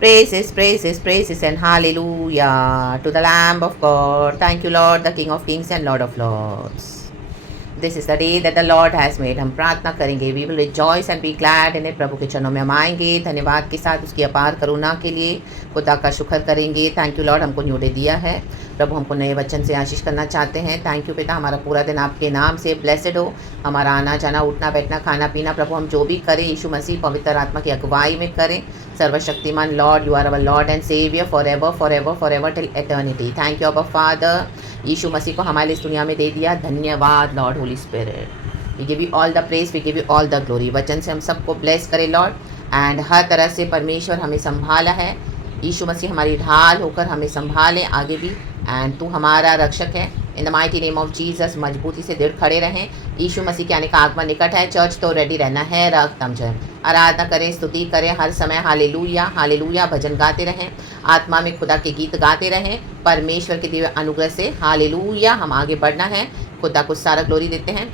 Praises, praises, praises, and hallelujah to the Lamb of God. Thank you, Lord, the King of Kings and Lord of Lords. This is the day that the Lord has made. हम प्रार्थना करेंगे. We will rejoice and be glad in it. प्रभु के चरणों में हम आएंगे धन्यवाद के साथ उसकी अपार करुणा के लिए. खुदा का शुक्र करेंगे. थैंक यू लॉर्ड, हमको न्यू डे दिया है. प्रभु हमको नए वचन से आशीष करना चाहते हैं. थैंक यू पिता, हमारा पूरा दिन आपके नाम से ब्लेसड हो. हमारा आना जाना, उठना बैठना, खाना पीना, प्रभु हम जो भी करें यीशु मसीह पवित्र आत्मा की अगुवाई में करें. सर्वशक्तिमान Lord, you are our Lord and saviour for ever for ever for ever till eternity. Thank you our father. यीशु मसीह को हमारे इस दुनिया में दे दिया. धन्यवाद Lord Holy Spirit. We give you all the praise, we give you all the glory. वचन से हम सबको ब्लेस करें लॉर्ड. एंड हर तरह से परमेश्वर हमें संभाला है. यीशु मसीह हमारी ढाल होकर हमें संभालें आगे भी. एंड तू हमारा रक्षक है. इन the mighty name of Jesus मजबूती से दृढ़ खड़े रहें. यीशु मसीह के आने का आगमन निकट है. चर्च तो रेडी रहना है. रक्तम जय आराधना करें, स्तुति करें हर समय. हालेलुया हालेलुया भजन गाते रहें. आत्मा में खुदा के गीत गाते रहें. परमेश्वर के दिव्य अनुग्रह से हालेलुया हम आगे बढ़ना है. खुदा को सारा ग्लोरी देते हैं.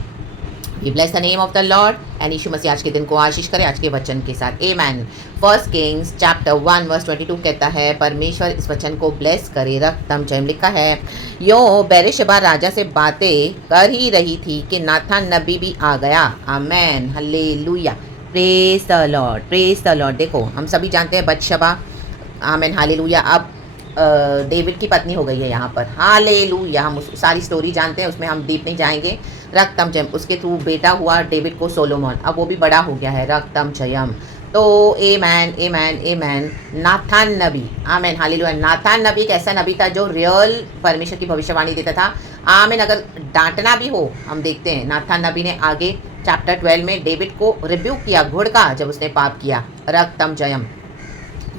We bless the name of the Lord. And यीशु मसीह आज के दिन को आशीष करे आज के वचन के साथ. आमेन. फर्स्ट किंग्स चैप्टर 1 वर्स 22 कहता है, परमेश्वर इस वचन को ब्लेस करे. रक्तम जयम लिखा है, यो बेरेशबा राजा से बातें कर ही रही थी कि नाथान नबी भी आ गया. Amen hallelujah. Praise the Lord, praise the Lord. देखो हम सभी जानते हैं बतशबा, आमेन हालेलुया, अब डेविड की पत्नी हो गई है यहाँ पर. हालेलुया. हम सारी स्टोरी जानते हैं, उसमें हम डीप नहीं जाएंगे. रक्तम जयम, उसके थ्रू बेटा हुआ डेविड को सोलोमन. अब वो भी बड़ा हो गया है. रक्तम जयम. तो एमैन एमैन एमैन. नाथान नबी, आमेन हालेलुया. नाथान नबी एक ऐसा नबी था जो रियल परमेश्वर की भविष्यवाणी देता था. आमेन. अगर डांटना भी हो, हम देखते हैं नाथान नबी ने आगे चैप्टर 12 में डेविड को रिब्यूक किया, घुड़का जब उसने पाप किया. रक्तम जयम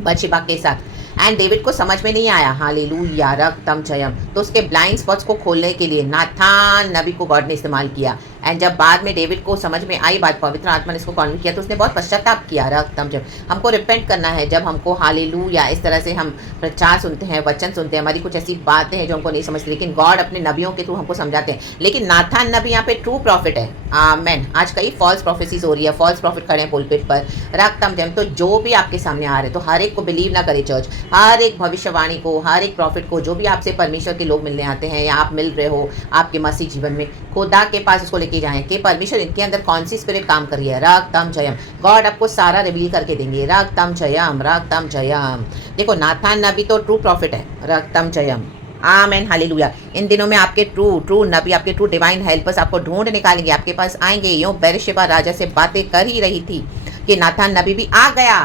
बतशेबा के साथ. एंड डेविड को समझ में नहीं आया. हालेलुया. रक्तम जयम. तो उसके ब्लाइंड स्पॉट्स को खोलने के लिए नाथान नबी को गॉड ने इस्तेमाल किया. एंड जब बाद में डेविड को समझ में आई बात, पवित्र आत्मा ने इसको कॉन्विक्ट किया, तो उसने बहुत पश्चाताप किया. रक्तम जयम. हमको रिपेंट करना है. जब हमको हालेलुया इस तरह से हम प्रचार सुनते हैं, वचन सुनते हैं, हमारी कुछ ऐसी बातें हैं जो हमको नहीं समझती, लेकिन गॉड अपने नबियों के थ्रू हमको समझाते हैं. लेकिन नाथान नबी यहाँ पे ट्रू प्रॉफिट है. आमेन. आज कई फॉल्स प्रोफेसीज हो रही है, फॉल्स प्रॉफिट खड़े हैं पुलपिट पर. रक्तम जयम. तो जो भी आपके सामने आ रहे, तो हर एक को बिलीव ना करे चर्च. हर एक भविष्यवाणी को, हर एक प्रॉफिट को, जो भी आपसे परमेश्वर के लोग मिलने आते हैं या आप मिल रहे हो आपके मसीह जीवन में, खुदा के पास उसको लेके जाएं कि परमेश्वर इनके अंदर कौन सी स्पिरिट काम कर रही है. रक्तम जयम. गॉड आपको सारा रिवील करके देंगे. रक्तम जयम रक्तम जयम. देखो नाथान नबी तो ट्रू प्रॉफिट है. रक्तम जयम. Amen hallelujah. इन दिनों में आपके ट्रू नबी, आपके ट्रू डिवाइन हेल्पर्स आपको ढूंढ निकालेंगे, आपके पास आएंगे. यूं बेरेशबा राजा से बातें कर ही रही थी कि नाथान नबी भी आ गया.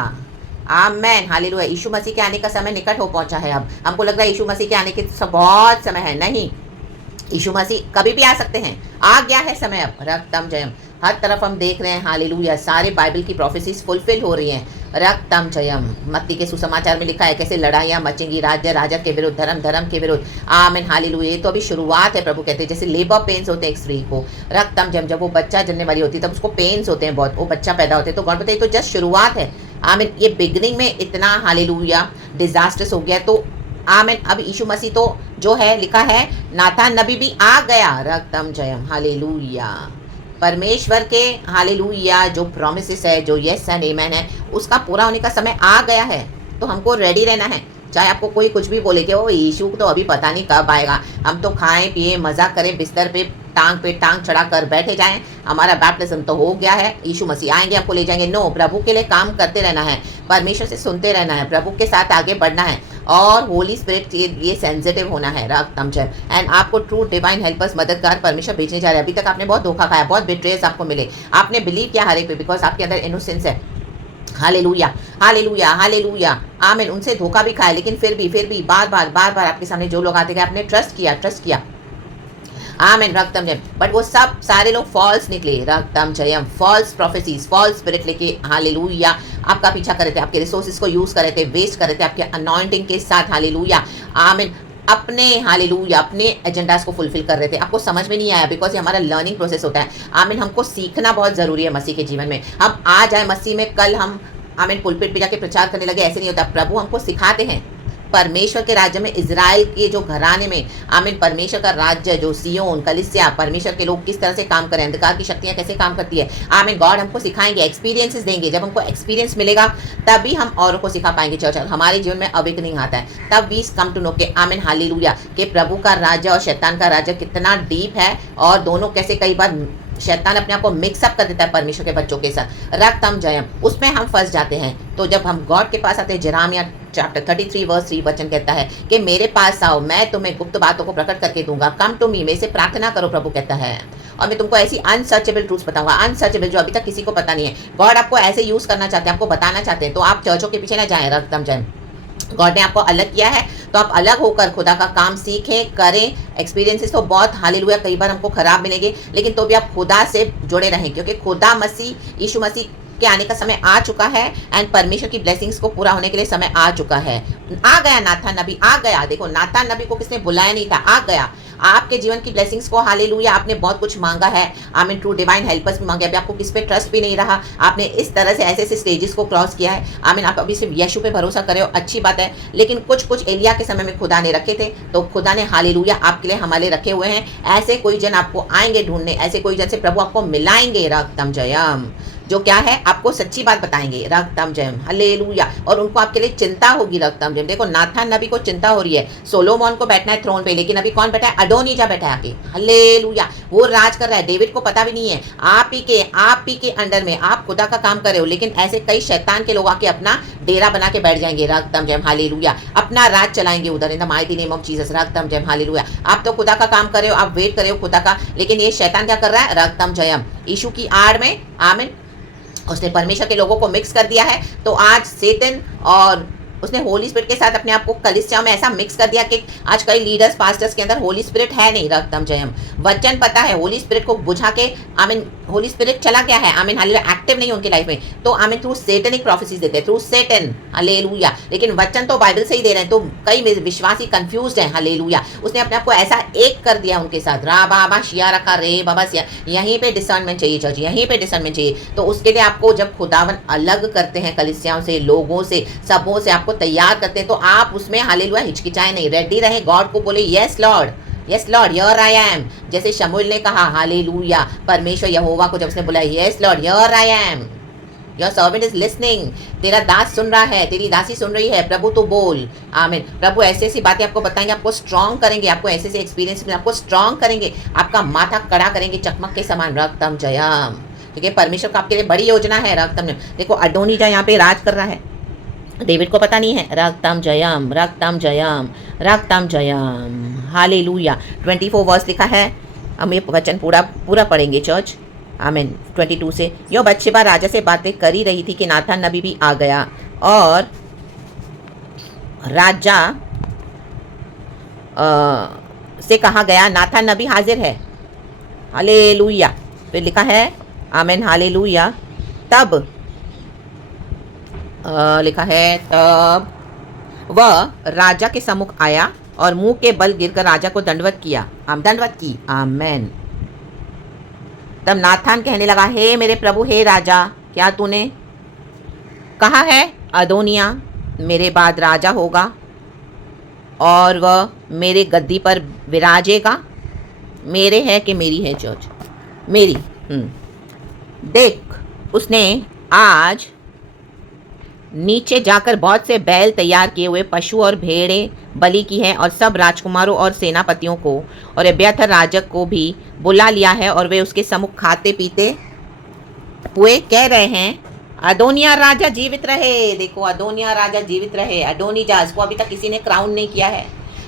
Amen hallelujah. यीशु मसीह के आने का समय निकट हो पहुंचा है. अब हमको लग रहा है यीशु मसीह के आने के बहुत समय है. नहीं, यीशु मसीह कभी भी आ सकते हैं. आ गया है समय अब. रक्तम जयम. हर तरफ हम देख रहे हैं हालेलुया, सारे बाइबल की प्रोफेसीज फुलफिल हो रही हैं. रक्तम जयम. मत्ती के सुसमाचार में लिखा है कैसे लड़ाइयाँ मचेंगी, राज्य राजा के विरुद्ध, धर्म धर्म के विरुद्ध. आमीन हालेलुया. ये तो अभी शुरुआत है. प्रभु कहते हैं जैसे लेबर पेन्स होते हैं एक स्त्री को. रक्तम जयम. जब वो बच्चा जन्ने वाली होती है तब उसको पेन्स होते हैं बहुत, वो बच्चा पैदा होते हैं. तो गॉड बताइए तो जस्ट शुरुआत है. आमीन. ये बिगनिंग में इतना हालेलुया डिजास्टर्स हो गया. तो आमीन. अब यीशु मसीह तो जो है लिखा है नाथान नबी भी आ गया. रक्तम जयम हालेलुया. परमेश्वर के हालेलुया जो प्रोमिसेस है, जो यस एंड आमेन है, उसका पूरा होने का समय आ गया है. तो हमको रेडी रहना है. चाहे आपको कोई कुछ भी बोले कि वो यीशु तो अभी पता नहीं कब आएगा, हम तो खाएं पिए मज़ा करें, बिस्तर पे टांग चढ़ा कर बैठे जाएं, हमारा बैप्टिज्म तो हो गया है, यीशु मसीह आएंगे हमको ले जाएंगे. नो, प्रभु के लिए काम करते रहना है, परमेश्वर से सुनते रहना है, प्रभु के साथ आगे बढ़ना है. और होली स्पिरिट ये सेंसिटिव होना है. रक्तम जयम. एंड आपको ट्रू डिवाइन हेल्पर्स, मददगार परमेश्वर भेजने जा रहे हैं. अभी तक आपने बहुत धोखा खाया, बहुत बिट्रेस आपको मिले, आपने बिलीव किया हर एक पे, बिकॉज आपके अंदर इनोसेंस है. Hallelujah hallelujah hallelujah. आमीन. उनसे धोखा भी खाया, लेकिन फिर भी बार बार आपके सामने जो लोग आते गए, आपने ट्रस्ट किया. आमीन. रक्तम जयम. बट वो सब सारे लोग फॉल्स निकले. रक्तम Jayam. False prophecies, false spirit लेके हालेलुया आपका पीछा कर रहे थे, आपके रिसोर्सेज को यूज कर रहे थे, वेस्ट कर रहे थे आपके अनॉइंटिंग के साथ. हालेलुया. आमीन. अपने हालेलुया अपने एजेंडास को फुलफिल कर रहे थे. आपको समझ में नहीं आया, बिकॉज ये हमारा लर्निंग प्रोसेस होता है. आमीन. हमको सीखना बहुत ज़रूरी है मसीह के जीवन में. हम आज आए मसीह में, कल हम आमीन पुलपिट पे जाके प्रचार करने लगे, ऐसे नहीं होता. प्रभु हमको सिखाते हैं. परमेश्वर के राज्य में, इजराइल के जो घराने में, आमीन, परमेश्वर का राज्य जो सियोन, कलीसिया, परमेश्वर के लोग किस तरह से काम करें, अंधकार की शक्तियाँ कैसे काम करती है, आमीन, गॉड हमको सिखाएंगे, एक्सपीरियंसेस देंगे। जब हमको एक्सपीरियंस मिलेगा तभी हम औरों को सिखा पाएंगे। चर्च हमारे जीवन में अवेकनिंग आता है, तब वी कम टू नो के, आमीन, हालेलुया, कि प्रभु का राज्य और शैतान का राज्य कितना डीप है, और दोनों कैसे कई बार शैतान अपने आप को मिक्सअप कर देता है परमेश्वर के बच्चों के साथ। रक्तम जयम, उसमें हम फंस जाते हैं। तो जब हम गॉड के पास आते हैं, जेरेमिया चैप्टर 33 वर्स 3 वचन कहता है कि मेरे पास आओ, मैं तुम्हें गुप्त बातों को प्रकट करके दूंगा। कम टू मी, मेरे से प्रार्थना करो, प्रभु कहता है, और मैं तुमको ऐसी अनसर्चेबल ट्रूथ्स बताऊंगा, अनसर्चेबल जो अभी तक किसी को पता नहीं है। गॉड आपको ऐसे यूज करना चाहते हैं, आपको बताना चाहते हैं, तो आप चर्चों के पीछे ना जाएं। रक्तम जयम, गॉड ने आपको अलग किया है, तो आप अलग होकर खुदा का काम सीखें, करें। एक्सपीरियंसेस तो बहुत हालेलुया कई बार हमको खराब मिलेंगे, लेकिन तो भी आप खुदा से जुड़े रहें, क्योंकि खुदा मसीह, यीशु मसीह के आने का समय आ चुका है, एंड परमेश्वर की ब्लेसिंग्स को पूरा होने के लिए समय आ चुका है। आ गया नाथान नबी, आ गया। देखो, नाथान नबी को किसने बुलाया नहीं था, आ गया। आपके जीवन की ब्लेसिंग्स को, हालेलुया, आपने बहुत कुछ मांगा है, आमीन, ट्रू डिवाइन हेल्पर्स भी मांगे, अभी आपको किस पे ट्रस्ट भी नहीं रहा, आपने इस तरह से ऐसे ऐसे स्टेजेस को क्रॉस किया है, आमीन, आप अभी सिर्फ यीशु पे भरोसा करे हो, अच्छी बात है, लेकिन कुछ कुछ एलिया के समय में खुदा ने रखे थे, तो खुदा ने, हालेलुया, आपके लिए हमारे रखे हुए हैं। ऐसे कोई जन आपको आएंगे ढूंढने, ऐसे कोई जन से प्रभु आपको मिलाएंगे, रक्तम जयम, जो क्या है, आपको सच्ची बात बताएंगे, रक्तम जयम, हालेलुया, और उनको आपके लिए चिंता होगी, रक्तम जयम। देखो, नाथान नबी को चिंता हो रही है, सोलोमोन को बैठना है थ्रोन पे, लेकिन अभी कौन बैठा है, अडोनीजा बैठा है आके, हालेलुया, वो राज कर रहा है। डेविड को पता भी नहीं है, आप ही के अंडर में आप खुदा का काम कर रहे हो, लेकिन ऐसे कई शैतान के लोग आके अपना डेरा बना के बैठ जाएंगे, रक्तम जयम, हालेलुया, अपना राज चलाएंगे उधर, in the mighty name of Jesus, रक्तम जयम, हालेलुया। आप तो खुदा का काम कर रहे हो, आप वेट कर रहे हो खुदा का, लेकिन ये शैतान क्या कर रहा है, रक्तम जयम, यीशु की आड़ में, आमीन, उसने परमेश्वर के लोगों को मिक्स कर दिया है। तो आज सेटन और उसने होली स्पिरिट के साथ अपने आप को कलीसिया में ऐसा मिक्स कर दिया कि आज कई लीडर्स, पास्टर्स के अंदर होली स्पिरिट है नहीं, रक्तम जयम, वचन पता है, होली स्पिरिट को बुझा के, आमीन, होली स्पिरिट चला गया है, आमीन, हालेलुया, एक्टिव नहीं उनकी लाइफ में, तो आमीन, थ्रू सेटनिक प्रोफेसीज देते हैं, थ्रू सेटन, हालेलुया, लेकिन वचन तो बाइबल से ही दे रहे हैं, तो कई विश्वासी कंफ्यूज्ड हैं, हालेलुया, उसने अपने आप को ऐसा एक कर दिया उनके साथ, रा बाबा शिया रखा, रे बाबा सिया, यहीं पे डिसर्नमेंट चाहिए चर्च, यहीं पे डिसर्नमेंट चाहिए। तो उसके लिए आपको जब खुदावन अलग करते हैं कलीसियाओं से, लोगों से, सबों से आपको तैयार करते हैं, तो आप उसमें, हालेलुया, हिचकिचाए नहीं, रेडी रहे, गॉड को बोले, yes Lord, yes Lord, here I am, जैसे शमूएल ने कहा, हालेलुया, परमेश्वर यहोवा को जब उसने बोला, yes Lord, here I am, your servant is listening, तेरा दास सुन रहा है, तेरी दासी सुन रही है, प्रभु तो बोल, आमीन। प्रभु ऐसी ऐसी बातें आपको बताएंगे, आपको स्ट्रांग करेंगे, आपको ऐसे ऐसे एक्सपीरियंस में आपको स्ट्रांग करेंगे, आपका माथा कड़ा करेंगे चकमक के समान, रक्तम जयम, क्योंकि परमेश्वर का आपके लिए बड़ी योजना है, रक्तम जयम। देखो, अडोनीजा यहाँ पे राज कर रहा है, डेविड को पता नहीं है, रक्तम जयम, रक्तम जयम, रक्तम जयम, हालेलुया। 24 वर्स लिखा है, हम ये वचन पूरा पढ़ेंगे चर्च, आमीन। 22 से, यो बत्शेबा राजा से बातें करी रही थी कि नाथान नबी भी आ गया, और राजा से कहा गया, नाथान नबी हाजिर है, हालेलुया। फिर लिखा है, आमीन, हालेलुया, तब लिखा है, तब वह राजा के सम्मुख आया और मुंह के बल गिरकर राजा को दंडवत किया, दंडवत की, आमेन। तब नाथान कहने लगा, हे मेरे प्रभु, हे राजा, क्या तूने कहा है, अदोनिया मेरे बाद राजा होगा और वह मेरे गद्दी पर विराजेगा। मेरे है कि मेरी है चर्च, मेरी। देख, उसने आज नीचे जाकर बहुत से बैल तैयार किए हुए पशु और भेड़ें बलि की हैं, और सब राजकुमारों और सेनापतियों को और अब्याथर राजक को भी बुला लिया है, और वे उसके सम्मुख खाते पीते हुए कह रहे हैं, अदोनिया राजा जीवित रहे। देखो, अदोनिया राजा जीवित रहे, अडोनीजा, इसको अभी तक किसी ने क्राउन नहीं किया है,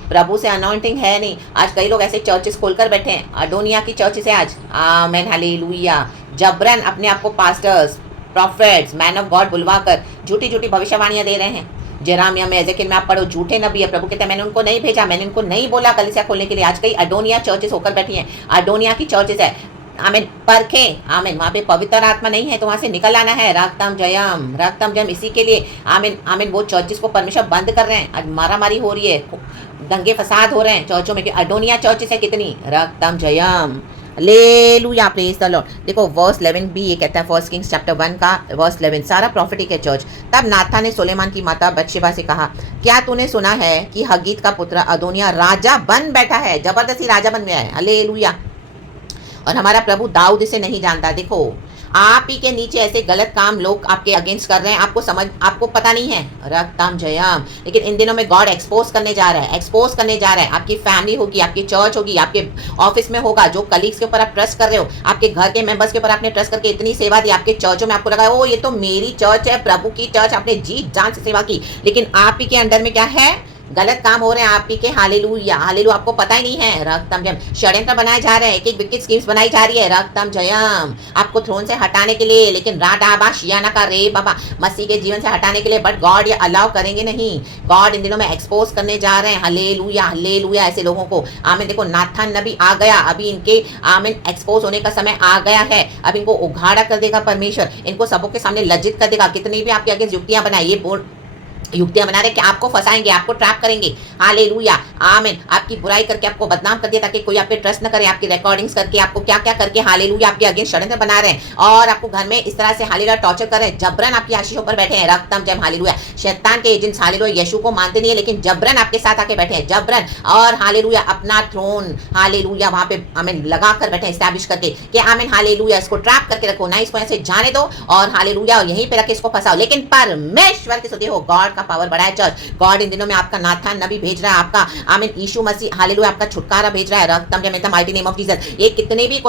प्रभु से अनॉइंटिंग है नहीं। आज कई लोग ऐसे चर्चेस खोलकर बैठे हैं, अडोनिया की चर्चेस है आज, आमेन, हालेलुया, जबरन अपने आप को पास्टर्स, प्रॉफेट्स, मैन ऑफ गॉड बुलवाकर झूठी झूठी भविष्यवाणियां दे रहे हैं। जेरामिया में, एजेकियल में आप पढ़ो, झूठे नबी है, प्रभु कहते हैं मैंने उनको नहीं भेजा, मैंने उनको नहीं बोला कलीसिया खोलने के लिए। आज कई अडोनिया चर्चेस होकर बैठी हैं, अडोनिया की चर्चेस है, आमीन, परखे, आमीन, वहाँ पे पवित्र आत्मा नहीं है तो वहाँ से निकल आना है, रक्तम जयम, रक्तम जयम। इसी के लिए, आमीन, आमीन, वो चर्चेस को परमेश्वर बंद कर रहे हैं, आज मारामारी हो रही है, दंगे फसाद हो रहे हैं चर्चों में, कि अडोनिया चर्चेस है कितनी, रक्तम जयम, हालेलुया, प्रेज द लॉर्ड। देखो वर्स 11 भी ये कहता है, फर्स्ट किंग्स चैप्टर 1 का वर्स 11, सारा प्रॉफिटिक है चर्च। तब नाथान ने सुलेमान की माता बतशेबा से कहा, क्या तूने सुना है कि हगीत का पुत्र अदोनिया राजा बन बैठा है? जबरदस्ती राजा बन गया है, हालेलुया। और हमारा प्रभु दाऊद इसे नहीं जानता। देखो आप ही के नीचे ऐसे गलत काम लोग आपके अगेंस्ट कर रहे हैं, आपको पता नहीं है, रक्तम जयम। लेकिन इन दिनों में गॉड एक्सपोज करने जा रहा है, एक्सपोज करने जा रहा है। आपकी फैमिली होगी, आपकी चर्च होगी, आपके ऑफिस में होगा, जो कलीग्स के ऊपर आप ट्रस्ट कर रहे हो, आपके घर के मेंबर्स के ऊपर आपने ट्रस्ट करके इतनी सेवा दी, आपके चर्चों में आपको लगा ओ ये तो मेरी चर्च है, प्रभु की चर्च, आपने जी जान से सेवा की, लेकिन आप ही के अंडर में क्या है, गलत काम हो रहे हैं आप ही के। हालेलुया, हालेलुया, आपको पता ही नहीं है, रक्तम जयम। षड्यंत्र बनाए जा रहे हैं, एक एक विकेट स्कीम्स बनाई जा रही है, रक्तम जयम, आपको थ्रोन से हटाने के लिए। लेकिन राडाबा शियाना का रे बाबा मसीह के जीवन से हटाने के लिए, बट गॉड ये अलाउ करेंगे नहीं। गॉड इन दिनों में एक्सपोज करने जा रहे हैं, हालेलुया, हालेलुया, ऐसे लोगों को। आमीन। देखो नाथान नबी आ गया, अभी इनके आमीन एक्सपोज होने का समय आ गया है। अब इनको उघाड़ा कर देगा परमेश्वर, इनको सबों के सामने लज्जित कर देगा। कितनी भी आपके आगे युक्तियां बनाए, ये बोल युक्तियां बना रहे कि आपको फंसाएंगे, आपको ट्रैप करेंगे, हालेलुया, आमीन। आपकी बुराई करके आपको बदनाम कर दिया ताकि कोई आप पे ट्रस्ट न करे, आपकी रिकॉर्डिंग्स करके, आपको क्या क्या करके, हालेलुया, आपके अगेंस्ट षड्यंत्र बना रहे हैं और आपको घर में इस तरह से हालेलुया टॉर्चर कर रहे हैं, जबरन आपकी आशीषों पर बैठे हैं, रक्तम जयम, हालेलुया। शैतान के एजेंट्स हालेलुया यीशु को मानते नहीं है, लेकिन जबरन आपके साथ आके बैठे हैं, जबरन, और हालेलुया अपना थ्रोन हालेलुया वहां पे आमीन लगा कर बैठे, एस्टैब्लिश करके कि आमीन हालेलुया इसको ट्रैप करके रखो ना, इसको ऐसे जाने दो और हालेलुया और यहीं पे रख के इसको फंसाओ। लेकिन परमेश्वर की स्तुति हो, गॉड का पावर बड़ा है चर्च। गॉड इन दिनों में आपका नाथान नबी भेज रहा है, आपका आमीन यीशु मसीह हालेलुया आपका छुटकारा भेज रहा है, रक्तम जयम, in the mighty name of Jesus. ये कितने भी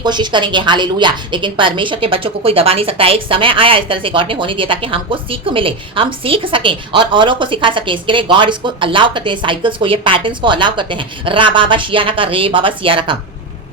कोशिश करेंगे हालेलुया, लेकिन परमेश्वर के बच्चों को कोई दबा नहीं सकता। एक समय आया इस तरह से गॉड ने होने दिया ताकि हमको सीख मिले, हम सीख सकें और औरों को सिखा सके। इसके लिए गॉड इसको अलाउ करते हैं, साइकिल्स को, ये पैटर्न्स को अलाउ करते हैं। रा बाबा शियाना का रे बाबा सियारा का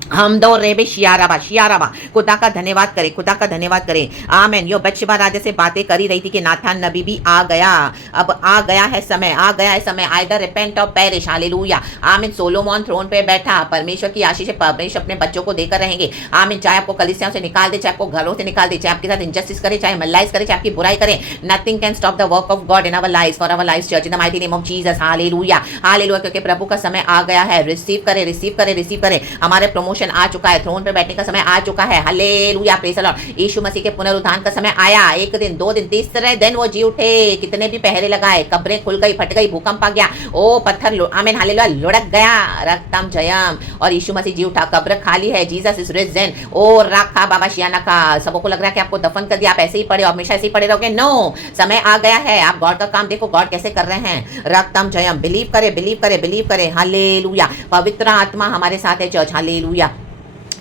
हम दो रेबे शियाराबा। खुदा का धन्यवाद करें, खुदा का धन्यवाद करें, आमीन। यो बतशेबा राजा से बातें करी रही थी कि नाथान नबी भी आ गया, अब आ गया है समय, either repent or perish, hallelujah, आमीन। सोलोमोन थ्रोन पे बैठा, परमेश्वर की आशीष से परमेश्वर अपने बच्चों को देकर रहेंगे, आमीन। चाहे आपको कलीसियाओं से निकाल दे, चाहे आपको घरों से निकाल दे, चाहे आपके साथ इंजस्टिस करे, चाहे मलाइज करे, चाहे आपकी बुराई करे, nothing can stop the work of God in our lives, for our lives church, in the mighty name of Jesus, hallelujah, hallelujah. क्योंकि प्रभु का समय आ गया है, रिसीव करें। हमारे प्रमोशन आ चुका है, थ्रोन पे बैठने का समय आ चुका है, हालेलुया, प्रेज़ द लॉर्ड। यीशु मसीह के पुनरुत्थान का समय आया, एक दिन, 2 दिन, तीसरे दिन वो जी उठे। कितने भी पहरे लगाए, कब्रें खुल गई, फट गई, भूकंप आ गया, ओ पत्थर आमीन हालेलुया लुढ़क गया, रक्तम जयम, और यीशु मसीह जी उठा, कब्र खाली है, जीसस इज रिजन। ओ रखा बाबा शियाना का। सबों को लग रहा है कि आपको दफन कर दिया, आप ऐसे ही पड़े, हमेशा ऐसे ही पड़े रहोगे। नो, समय आ गया है, आप गॉड का काम देखो, गॉड कैसे कर रहे हैं, रक्तम जयम। बिलीव करे, हालेलुया। पवित्र आत्मा हमारे साथ है चर्च, हालेलुया,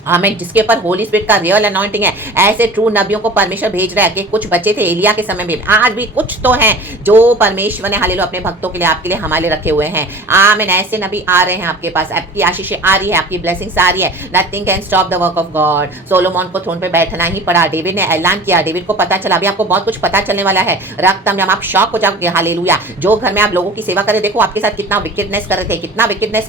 आमीन। जिसके ऊपर होली स्पिरिट का रियल अनॉइंटिंग है, ऐसे ट्रू नबियों को परमेश्वर भेज रहा है कि कुछ बच्चे थे एलिया के समय में, आज भी कुछ तो हैं जो परमेश्वर ने हालेलुया अपने भक्तों के लिए, आपके लिए, हमारे रखे हुए हैं, आमीन। ऐसे नबी आ रहे हैं आपके पास, आपकी आशीषें आ रही है, आपकी ब्लेसिंग्स आ रही है, nothing can stop the work of God. सोलोमोन को थ्रोन पे बैठना ही पड़ा, डेविड ने ऐलान किया, डेविड को पता चला, अभी आपको बहुत कुछ पता चलने वाला है, रक्तम जब आप शॉक हो जाओगे, हालेलुया। जो घर में आप लोगों की सेवा करें, देखो आपके साथ कितना विकेटनेस कर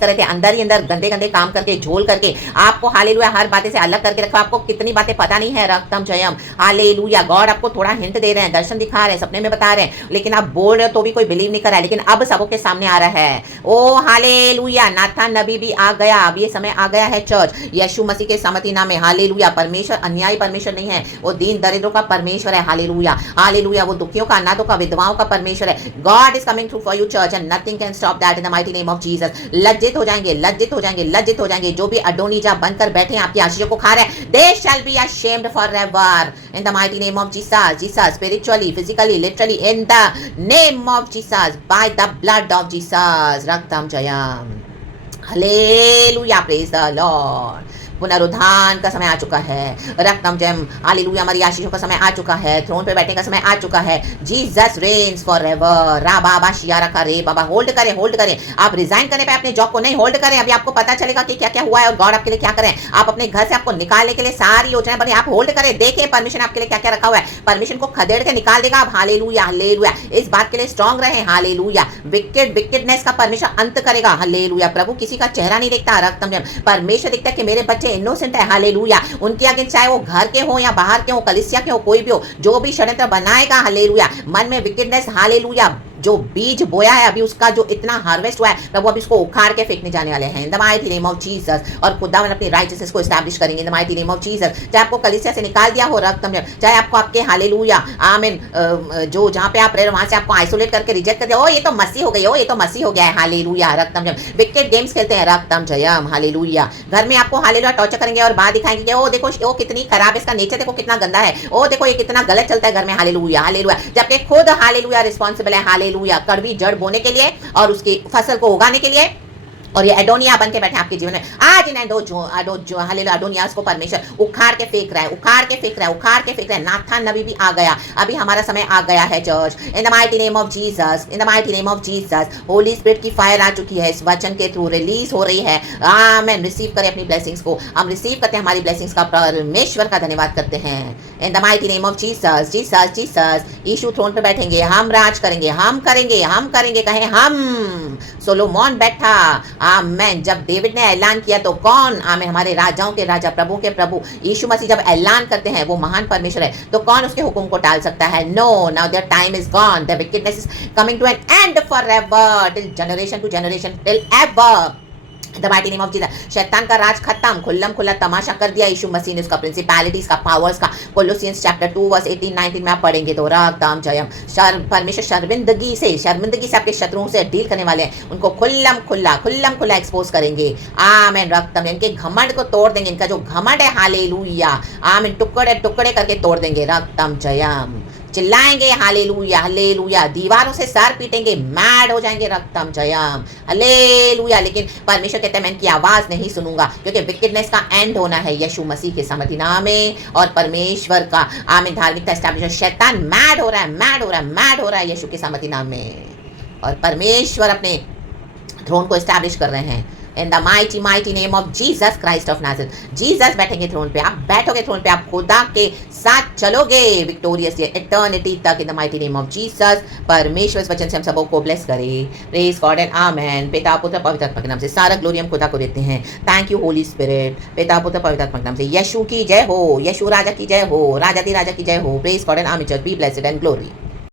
रहे थे, अंदर ही अंदर गंदे काम करके, झोल करके, आपको हालेलुया हर बातें से अलग करके रखा, आपको कितनी बातें पता नहीं है, रक्तम जयम, हालेलुया। गॉड आपको थोड़ा हिंट दे रहे हैं, दर्शन दिखा रहे हैं, सपने में बता रहे हैं, लेकिन आप बोल रहे हो तो भी कोई बिलीव नहीं कर रहा है, लेकिन अब सबों के सामने आ रहा है, ओ हालेलुया। नाथान नबी भी आ गया, अब ये समय आ गया है चर्च, यीशु मसीह के समति नाम में, हालेलुया। परमेश्वर अन्यायी परमेश्वर नहीं है, वो दीन दरिद्रों का परमेश्वर है, हालेलुया, हालेलुया। वो दुखियों का, अनाथों का, विधवाओं का परमेश्वर है। God is coming through for you church and nothing can stop that in the mighty name of Jesus. लज्जित हो जाएंगे जो भी अडोनीजा बनकर बैठे हैं, आपकी आशीषों को खा रहे हैं, they shall be ashamed forever in the mighty name of Jesus, spiritually, physically, literally, in the name of Jesus, by the blood of Jesus, raktam jayam, hallelujah, praise the Lord। पुनरुत्थान का समय आ चुका है, रक्तम जयम, हालेलुया। हमारी आशीषों का समय आ चुका है, थ्रोन पे बैठने का समय आ चुका है, जीसस रेन्स फॉरएवर, रा बाबा शियारा का रे बाबा। होल्ड करें, आप रिजाइन करने पे अपने जॉब को नहीं होल्ड करें, अभी आपको पता चलेगा कि क्या क्या हुआ है और गॉड आपके लिए क्या करें। आप अपने घर से आपको निकालने के लिए सारी योजनाएं बनी, आप होल्ड करें, देखें परमिशन आपके लिए क्या क्या रखा हुआ है, परमिशन को खदेड़ के निकाल देगा आप, हालेलुया, हालेलुया। इस बात के लिए स्ट्रांग रहें, हालेलुया। विकेडनेस का परमिशन अंत करेगा, हालेलुया। प्रभु किसी का चेहरा नहीं देखता, रक्तम जयम, परमेश्वर देखता है कि मेरे बच्चे इनोसेंट है, हालेलुया। उनके आगे चाहे वो घर के हो या बाहर के हो, कलीसिया के हो, कोई भी हो, जो भी षड्यंत्र बनाएगा, हालेलुया, मन में विकेटनेस, हालेलुया, जो बीज बोया है अभी उसका जो इतना हार्वेस्ट हुआ है प्रभु, अब इसको उखाड़ के फेंकने जाने वाले हैं in the mighty name of Jesus. और खुदावन अपनी राइटनेस को एस्टैब्लिश करेंगे इन the mighty name of Jesus. चाहे आपको कलीसिया से निकाल दिया हो रक्त, चाहे आपको आपके हालेलुया आमीन जो जहां पे आप रह रहे वहां से आपको आइसोलेट करके रिजेक्ट कर दिया, ओ ये तो मसीह हो गई, ओ ये तो मसीह हो गया है, हालेलुया रक्तम जयम। विकेट गेम्स खेलते हैं रक्तम जयम, हालेलुया। घर में आपको हालेलुया टॉर्चर करेंगे और बाहर दिखाएंगे कि ओ देखो ओ कितनी खराब, इसका नेचर देखो कितना गंदा है, ओ देखो ये कितना गलत चलता है घर में, हालेलुया हालेलुया। जबकि खुद हालेलुया रिस्पांसिबल है हालेलुया कड़वी जड़ बोने के लिए और उसकी फसल को उगाने के लिए, और ये एडोनिया बन के बैठे आपके जीवन में। आज इन एडोनिया को परमेश्वर उखाड़ के फेंक रहा है, उखाड़ के फेंक रहा है, उखाड़ के फेंक रहा है। नाथान नबी भी आ गया, अभी हमारा समय आ गया है church. In the mighty name of Jesus, in the mighty name of Jesus Holi spirit की फायर आ चुकी है, इस वचन के थ्रू रिलीज हो रही है। आमेन। रिसीव करें अपनी ब्लेसिंग्स को, हम रिसीव करते हैं हमारी ब्लेसिंग्स का, परमेश्वर का धन्यवाद करते हैं। In the mighty name of Jesus, Jesus Jesus. यीशु थ्रोन पे बैठेंगे, हम राज करेंगे, हम करेंगे, हम करेंगे, कहें हम। सोलोमोन बैठा, आमेन। जब डेविड ने ऐलान किया तो कौन, आमेन, हमारे राजाओं के राजा प्रभु के प्रभु यीशु मसीह जब ऐलान करते हैं, वो महान परमेश्वर है, तो कौन उसके हुक्म को टाल सकता है? No, now their time is gone, the wickedness is coming to an end forever, till generation to generation, till ever. The mighty name of Jesus. शैतान का राज खत्म, खुल्लम खुल्ला तमाशा कर दिया यीशु मसीह ने, उसका प्रिंसिपैलिटीज का पावर्स का। कोलोसियंस चैप्टर 2 वर्स 18-19 में आप पढ़ेंगे तो राम जयम। परमेश्वर शर्मिंदगी से आपके शत्रुओं से डील करने वाले हैं, उनको खुल्लम खुल्ला एक्सपोज करेंगे। आमेन। रक्तम, इनके घमंड को तोड़ देंगे, इनका जो घमंड है हालेलुया आमेन, टुकड़े टुकड़े करके तोड़ देंगे। रक्तम जयम। चिल्लाएंगे हालेलुया हालेलुया, दीवारों से सर पीटेंगे, मैड हो जाएंगे। रक्तम जयम हालेलुया। लेकिन परमेश्वर कहते हैं मैं इनकी आवाज नहीं सुनूंगा, क्योंकि विकेडनेस का एंड होना है यीशु मसीह के समर्थी नाम में, और परमेश्वर का आमीन धार्मिकता एस्टैब्लिश। शैतान मैड हो रहा है, मैड हो रहा है, मैड हो रहा है यीशु के समर्थी नाम में, और परमेश्वर अपने थ्रोन को एस्टैब्लिश कर रहे हैं। In the mighty name of Jesus Christ of Nazareth. Jesus बैठेंगे थ्रोन पे, आप बैठोगे थ्रोन पे, आप खुदा के साथ चलोगे विक्टोरियसली इटर्निटी तक। इन the mighty name of Jesus. परमेश्वर इस वचन से हम सबों को ब्लेस करे। प्रेज गॉड एंड आमेन। पिता पुत्र पवित्र आत्मा के नाम से सारा ग्लोरी हम खुदा को देते हैं। Thank you Holi spirit. पिता पुत्र पवित्र आत्मा के नाम से यीशु की जय हो, यीशु राजा की जय हो, राजा दी राजा की जय हो। प्रेज गॉड एंड आमीन। Church be blessed and glory.